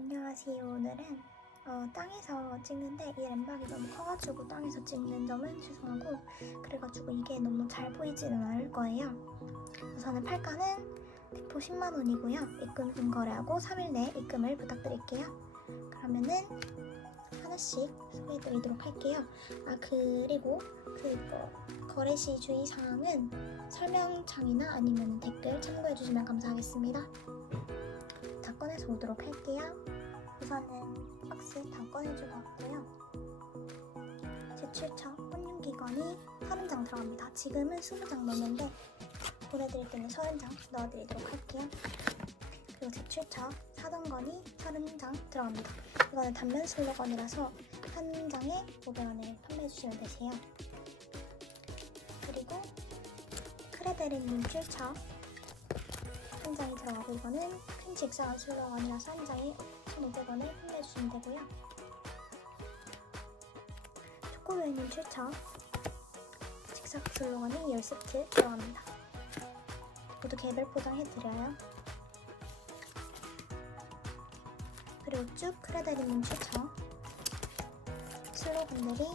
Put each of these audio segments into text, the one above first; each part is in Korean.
안녕하세요. 오늘은 어, 땅에서 찍는데 이 램박이 너무 커가지고 땅에서 찍는 점은 죄송하고 그래가지고 이게 너무 잘 보이지는 않을 거예요. 우선은 팔가는 대포 10만 원이고요. 입금 거래하고 3일 내에 입금을 부탁드릴게요. 그러면은 하나씩 소개해드리도록 할게요. 아 그리고 그거 거래 시 주의 사항은 설명창이나 아니면 댓글 참고해주시면 감사하겠습니다. 다 꺼내서 오도록 할게요. 우선은 박스 다 꺼내주고 왔고요. 제출처 혼용기관이 30장 들어갑니다. 지금은 20장 넣었는데 보내드릴 때는 30장 넣어드리도록 할게요. 그리고 제출처 사동건이 30장 들어갑니다. 이거는 단면 슬로건이라서 한 장에 500원에 판매해주시면 되세요. 그리고 크레데리님 출처 한 장이 들어가고 이거는 큰 직사한 슬로건이라서 한 장에 1,500원에 판매해주시면 되고요. 초코우유님 출처 직사 슬로건이 10세트 들어갑니다. 모두 개별 포장해드려요. 그리고 쭉 크레데리님 출처 슬로건들이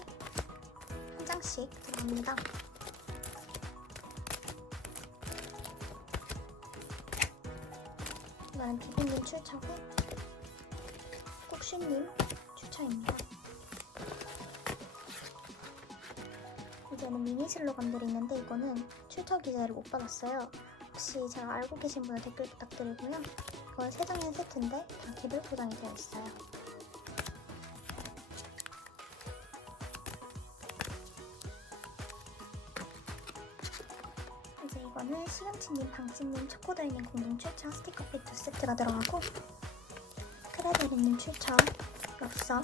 한 장씩 들어갑니다. 이거는 비비님 출처고 꼭슈님 출처입니다. 이제는 미니 슬로건들이 있는데 이거는 출처 기재를 못 받았어요. 혹시 잘 알고 계신 분은 댓글 부탁드리고요. 이건 세 장의 세트인데 다 개별 포장이 되어 있어요. 시금치님, 방치님, 초코다이님 공동 출처 스티커피 두 세트가 들어가고 크레데리님 출처 엽서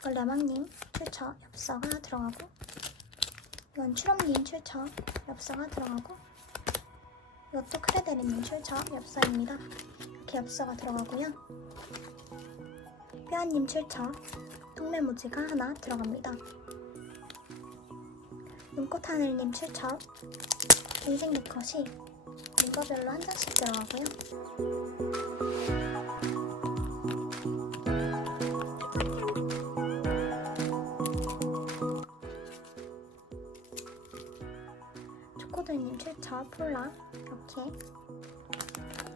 이건 라망님 출처 엽서가 들어가고 이건 추럼님 출처 엽서가 들어가고 이것도 크레데리님 출처 엽서입니다. 이렇게 엽서가 들어가고요. 뼈아님 출처 통메모지가 하나 들어갑니다. 눈꽃 하늘님 출처 인생 네컷이 문서별로 한 장씩 들어가고요. 초코도이님 출처 폴라 이렇게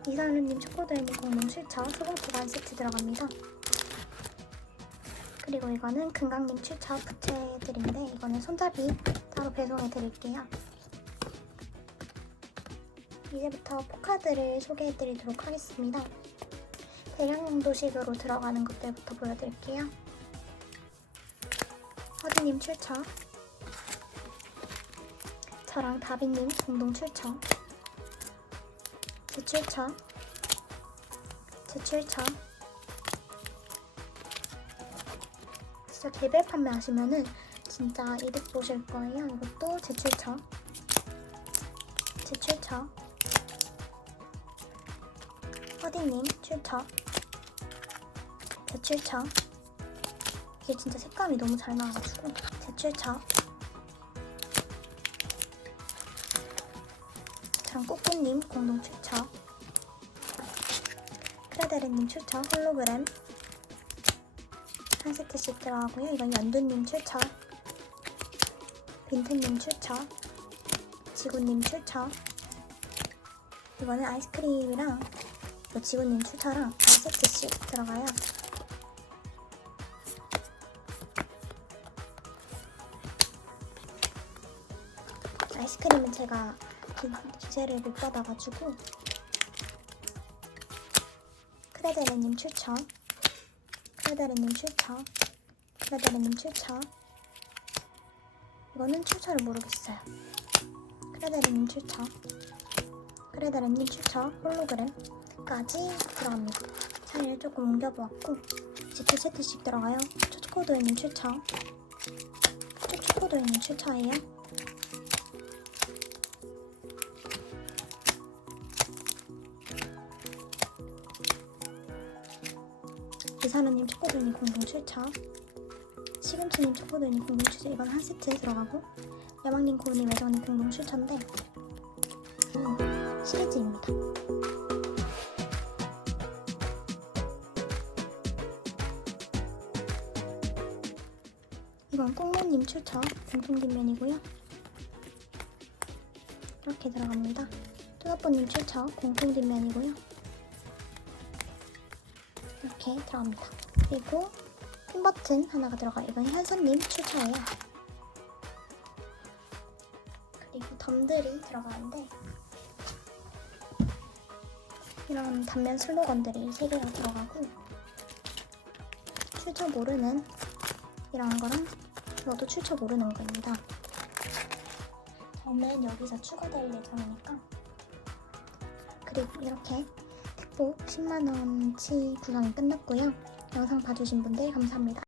이상루님 초코도이님 공룡 출처 소금포가 한 세트 들어갑니다. 그리고 이거는 금강님 출처 부채들인데 이거는 손잡이 따로 배송해 드릴게요. 이제부터 포카드를 소개해 드리도록 하겠습니다. 대량 용도식으로 들어가는 것들부터 보여드릴게요. 허디님 출처 저랑 다비님 공동 출처 제 출처 제 출처 진짜 개별 판매하시면은 진짜 이득 보실 거예요. 이것도 제 출처. 제 출처. 허디님 출처. 제 출처. 이게 진짜 색감이 너무 잘 나와가지고. 제 출처. 장꼬꼬님 공동 출처. 크레데르님 출처 홀로그램. 한 세트씩 들어가고요. 이건 연두님 출처 빈트님 출처 지구님 출처 이거는 아이스크림이랑 이 지구님 출처랑 한 세트씩 들어가요. 아이스크림은 제가 기- 기재를 못 받아가지고 크레데르님 출처 크레데르님 출처 크레데르님 출처 이거는 출처를 모르겠어요. 크레데르님 출처. 크레데르님 출처. 홀로그램까지 들어갑니다. 자리를 조금 옮겨보았고 이제 두 세트씩 들어가요. 초코도이님 출처. 초코도이님 출처예요. 이사루님 초코도이님 공동 출처 시금치님 초코도이님 공동 출처 이건 한 세트 들어가고 야망님 고우님 애정님 공동 출처인데 음, 시리즈입니다. 이건 꽁모님 추천 공통뒷면이고요. 이렇게 들어갑니다. 뚜아뽀님 추천 공통뒷면이고요. 이렇게 들어갑니다. 그리고 핀 버튼 하나가 들어가요. 이건 현선님 추천이에요. 그리고 덤들이 들어가는데 이런 단면 슬로건들이 3개가 들어가고 출처 모르는 이런 거랑 이것도 출처 모르는 거입니다. 저는 여기서 추가될 예정이니까 그리고 이렇게 택보 10만원치 구성이 끝났고요. 영상 봐주신 분들 감사합니다.